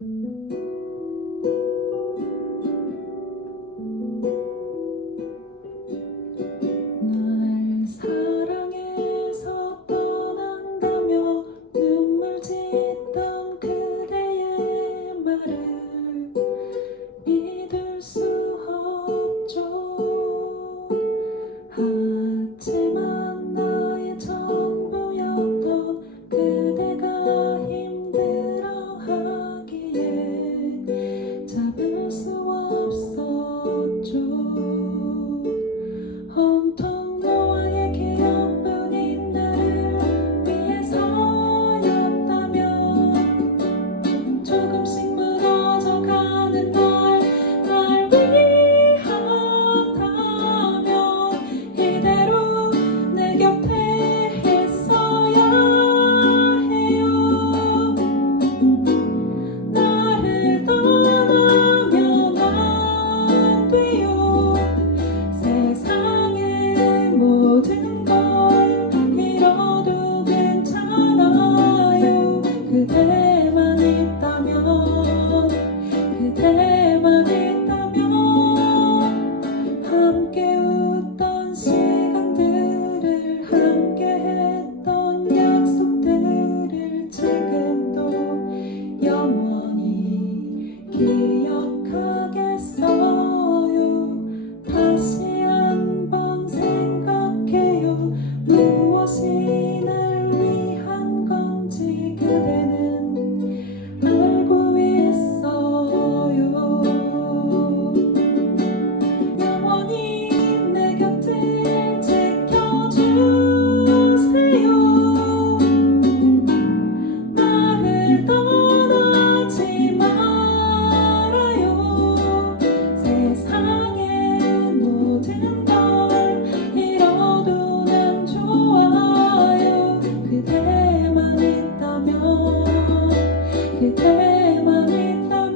날 사랑해서 떠난다며 눈물 짓던 그대의 말을 믿을 수 없죠. 하지만 나의 전부였던 그대가 힘들어하기에 잡을 수 없었죠. 온통 너와의 기억뿐인 나를 위해서였다면 조금씩 무너져가는 날 위한다면 이대로 내 곁에 있어야 해요. 나를 떠나면 안 돼요. 세상의 모든 걸 잃어도 괜찮아요. 그대만 있다면, 그대만 있다면 함께 웃던 시간들을, 함께 했던 약속들을 지금도 영원히 기억하겠어요. 다시 한번 생각해요. 무엇이 날 위한 건지 그대는 알고 있어요. 영원히 내 곁을 지켜주세요. 나를 떠나지 말아요. 세상의 모든 걸 잃어도 난 좋아요. 그대만 있다면, 그대만 있다면.